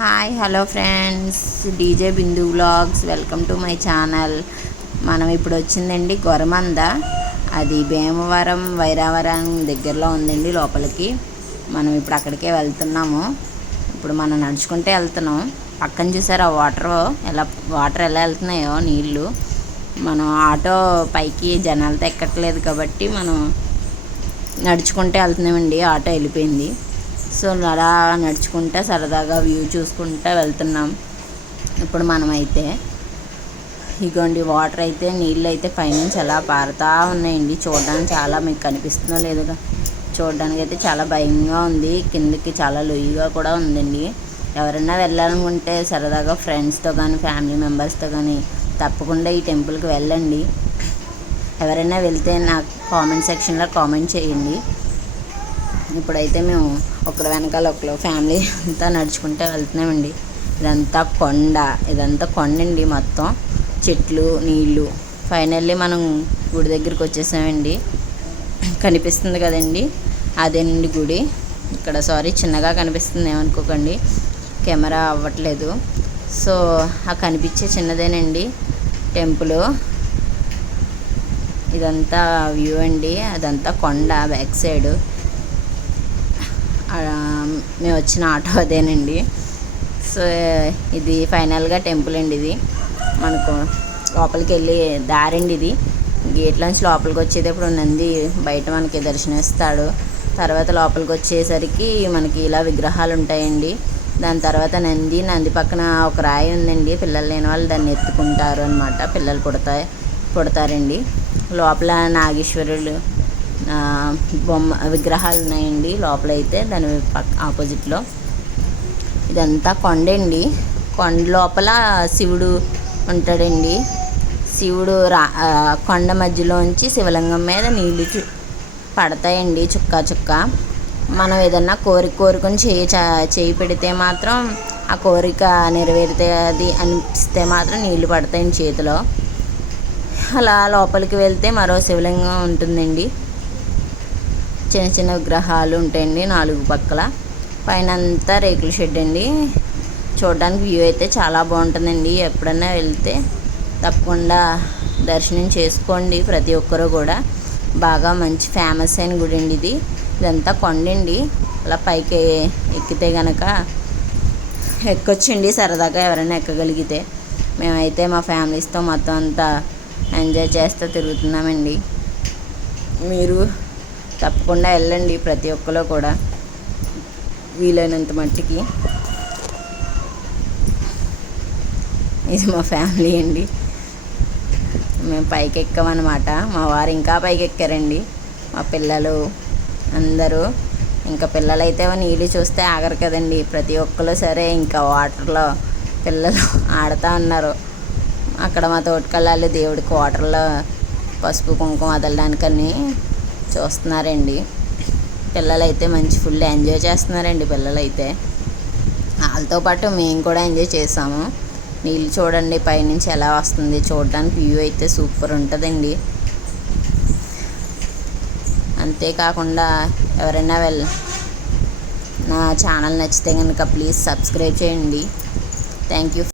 Hi hello friends, DJ Bindu vlogs. Welcome to my channel. మనం ఇప్పుడు వచ్చిందండి గొరమంద. అది భీమవరం వైరావరం దగ్గరలో ఉందండి లోపలికి. మనం ఇప్పుడు అక్కడికే వెళ్తున్నాము. ఇప్పుడు మనం నడుచుకుంటే వెళ్తున్నాం. పక్కన చూసారు ఆ వాటర్ ఎలా వెళ్తున్నాయో నీళ్ళు. మనం ఆటో పైకి జనాలతో ఎక్కట్లేదు కాబట్టి మనం నడుచుకుంటే వెళ్తున్నామండి. ఆటో వెళ్ళిపోయింది. సో అలా నడుచుకుంటా సరదాగా వ్యూ చూసుకుంటూ వెళ్తున్నాం. ఇప్పుడు మనమైతే ఇగోండి వాటర్ అయితే నీళ్ళు అయితే పైనుంచి అలా పారుతూ ఉన్నాయండి. చూడడానికి చాలా మీకు కనిపిస్తుందో లేదుగా, చూడడానికి అయితే చాలా భయంగా ఉంది. కిందకి చాలా లొయ్యగా కూడా ఉందండి. ఎవరైనా వెళ్ళాలనుకుంటే సరదాగా ఫ్రెండ్స్తో కానీ ఫ్యామిలీ మెంబర్స్తో కానీ తప్పకుండా ఈ టెంపుల్కి వెళ్ళండి. ఎవరైనా వెళ్తే నాకు కామెంట్ సెక్షన్లో కామెంట్ చేయండి. ఇప్పుడైతే మేము ఒకరి వెనకాల ఒకరు ఫ్యామిలీ అంతా నడుచుకుంటూ వెళ్తున్నామండి. ఇదంతా కొండ అండి. మొత్తం చెట్లు నీళ్ళు. ఫైనల్లీ మనం గుడి దగ్గరికి వచ్చేసామండి. కనిపిస్తుంది కదండి, అదేనండి గుడి. ఇక్కడ చిన్నగా కనిపిస్తుంది, ఏమనుకోకండి, కెమెరా అవ్వట్లేదు. సో ఆ కనిపించే చిన్నదేనండి టెంపుల్. ఇదంతా వ్యూ అండి. అదంతా కొండ బ్యాక్ సైడ్. మేము వచ్చిన ఆటో అదేనండి. సో ఇది ఫైనల్గా టెంపుల్ అండి. ఇది మనకు లోపలికి వెళ్ళి దారండి. ఇది గేట్లోంచి లోపలికి వచ్చేటప్పుడు నంది బయట మనకి దర్శనమిస్తాడు. తర్వాత లోపలికి వచ్చేసరికి మనకి ఇలా విగ్రహాలు ఉంటాయండి. దాని తర్వాత నంది పక్కన ఒక రాయి ఉందండి. పిల్లలు లేని వాళ్ళు దాన్ని ఎత్తుకుంటారు అనమాట. పిల్లలు పుడతారండి. లోపల నాగేశ్వరులు బొమ్మ విగ్రహాలు ఉన్నాయండి లోపలైతే. దాని ఆపోజిట్లో ఇదంతా కొండ అండి. కొండ లోపల శివుడు ఉంటాడండి. శివుడు కొండ మధ్యలోంచి శివలింగం మీద నీళ్ళు పడతాయండి చుక్క చుక్క. మనం ఏదన్నా కోరుకొని చేయి పెడితే మాత్రం ఆ కోరిక నెరవేరుతుంది అనిపిస్తే మాత్రం నీళ్ళు పడతాయండి చేతిలో. అలా లోపలికి వెళ్తే మరో శివలింగం ఉంటుందండి. చిన్న చిన్న విగ్రహాలు ఉంటాయండి 4 పక్కల. పైన అంతా రేకుల షెడ్ అండి. చూడడానికి వ్యూ అయితే చాలా బాగుంటుందండి. ఎప్పుడన్నా వెళ్తే తప్పకుండా దర్శనం చేసుకోండి ప్రతి ఒక్కరూ కూడా. బాగా మంచి ఫేమస్ అయిన గుడి అండి ఇది. ఇదంతా కొండండి. అలా పైకి ఎక్కితే కనుక ఎక్కొచ్చండి సరదాగా ఎవరైనా ఎక్కగలిగితే. మేమైతే మా ఫ్యామిలీస్తో మొత్తం అంతా ఎంజాయ్ చేస్తూ తిరుగుతున్నామండి. మీరు తప్పకుండా వెళ్ళండి ప్రతి ఒక్కరు కూడా వీలైనంత మట్టికి. ఇది మా ఫ్యామిలీ అండి. మేము పైకి ఎక్కామన్నమాట. మా వారు ఇంకా పైకి ఎక్కారండి. మా పిల్లలు అందరూ. ఇంకా పిల్లలు అయితే నీళ్ళు చూస్తే ఆగరు కదండి. ప్రతి ఒక్కరు సరే ఇంకా వాటర్లో పిల్లలు ఆడుతూ ఉన్నారు. అక్కడ మా తోటికల్లాలు దేవుడికి వాటర్లో పసుపు కుంకుమ వదలడానికని చూస్తున్నారండి. పిల్లలైతే మంచి ఫుల్ ఎంజాయ్ చేస్తున్నారండి. పిల్లలైతే వాళ్ళతో పాటు మేము కూడా ఎంజాయ్ చేసాము. నీళ్ళు చూడండి పైనుంచి ఎలా వస్తుంది. చూడడానికి వ్యూ అయితే సూపర్ ఉంటుందండి. అంతేకాకుండా ఎవరైనా నా ఛానల్ నచ్చితే కనుక ప్లీజ్ సబ్స్క్రైబ్ చేయండి. Thank you.